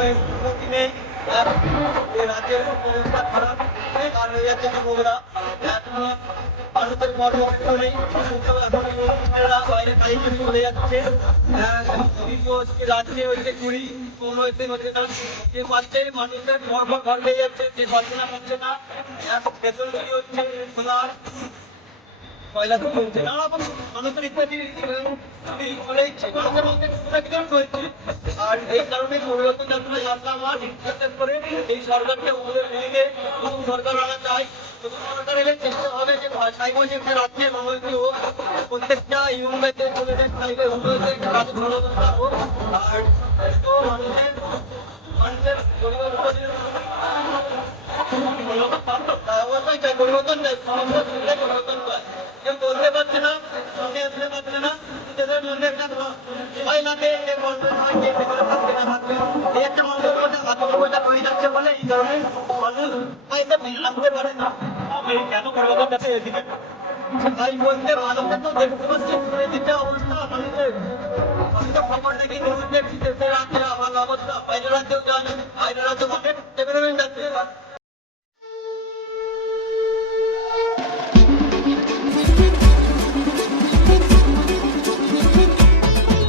উন্নতি নেই, রাজ্যের অবস্থা খারাপ, আর হয়ে যাচ্ছে যুবকরা ভারতের কর্মক্ষেত্র নেই, বাইরে কাজে চলে যাচ্ছে, রাজ্যে হচ্ছে কুড়ি কোনো এতে হচ্ছে না, যে পাচ্ছে মানুষের ঘর হয়ে যাচ্ছে, যে পাচ্ছে না পাচ্ছে না, বেতন হচ্ছে খোলা কয়লা তো চলছে নানা রকম মানুষের ইত্যাদি ফলে মানুষের মধ্যে বিতরণ হয়েছে। আর এই কারণে পরিবর্তন যাত্রা যাত্রা আমার বিশেষ করে এই সরকারকে ওদের মিলিয়ে নতুন সরকার আনা চাই। নতুন সরকার এলে চেষ্টা হবে যে চাইবো যে রাজ্যে মানুষকে হোক প্রত্যেকটা ইউনিভার্সিটি ছেলেদের চাইবে উন্নয়নের কাজ ভালো হোক। আর তো মানুষের মানুষের পরিবার অবশ্যই চাই পরিবর্তন চাই পরিবর্তন চাই। কেউ বলতে পারছে না, মনে আসতে পারছে না, নিজেদের মধ্যে একটা ভয় লাগে যে বন্ধন হয় কে ভেতরে থাকবে না থাকবে, এই একটা মানুষের মধ্যে আত্মপ্রচারটা হয়ে যাচ্ছে বলে এই কারণে মানুষ হয়তো আসতে পারে না। আমি কেন পরিবর্তন যাচ্ছে এদিকে তাই বলতে মানুষের তো দেখতে পাচ্ছি দিতে অবস্থা মানুষের আমি তো খবর দেখি নিউজ দেখছি দেশের রাজ্যে আমার অবস্থা বাইরের রাজ্যেও যান বাইরের রাজ্য মানে ডেভেলপমেন্ট আছে